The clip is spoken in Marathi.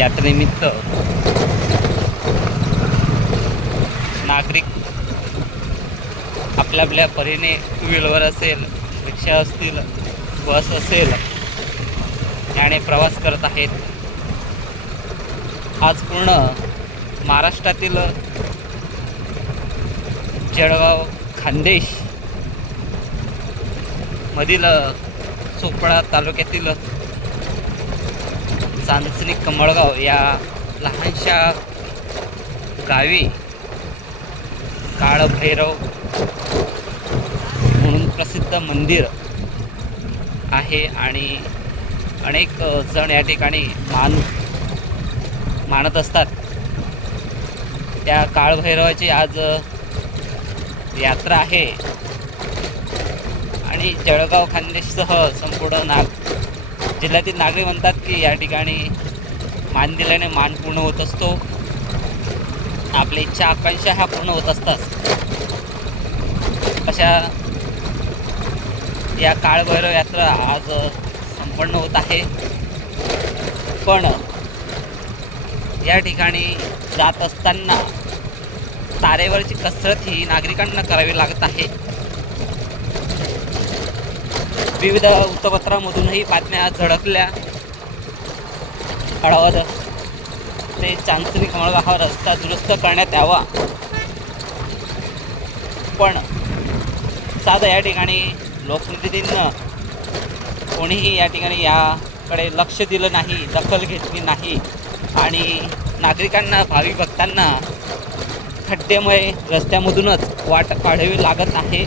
यात्रेनिमित्त नागरिक आपल्या आपल्या परीने टू व्हीलर असेल, रिक्षा असतील, बस असेल याने प्रवास करत आहेत। आज पूर्ण महाराष्ट्रातील जळगाव खान्देश मधील चोपडा तालुक्यातील चांचणी कमळगाव या लहानशा गावी काळभैरव म्हणून प्रसिद्ध मंदिर आहे आणि अनेक जण या ठिकाणी मानत असतात। त्या काळभैरवाची आज यात्रा आहे आणि जळगाव खान्देशसह संपूर्ण जिल्ह्यातील नागरिक म्हणतात की या ठिकाणी मान दिल्याने मान पूर्ण होत असतो, आपल्या इच्छा आकांक्षा ह्या पूर्ण होत असतात। अशा या काळभैरव यात्रा आज संपन्न होत आहे, पण या ठिकाणी जात असताना तारेवरची कसरत ही नागरिकांना करावी लागत आहे। विविध वृत्तपत्रांमधूनही बातम्या झळकल्या, हळवद ते चांचणी कमळगाव हा रस्ता दुरुस्त करण्यात यावा, पण साधं या ठिकाणी लोकप्रतिनिधींना कोणीही या ठिकाणी याकडे लक्ष दिलं नाही, दखल घेतली नाही आणि नागरिकांना, भाविक भक्तांना खड्डेमय रस्त्यामधूनच वाट काढावी लागत आहे।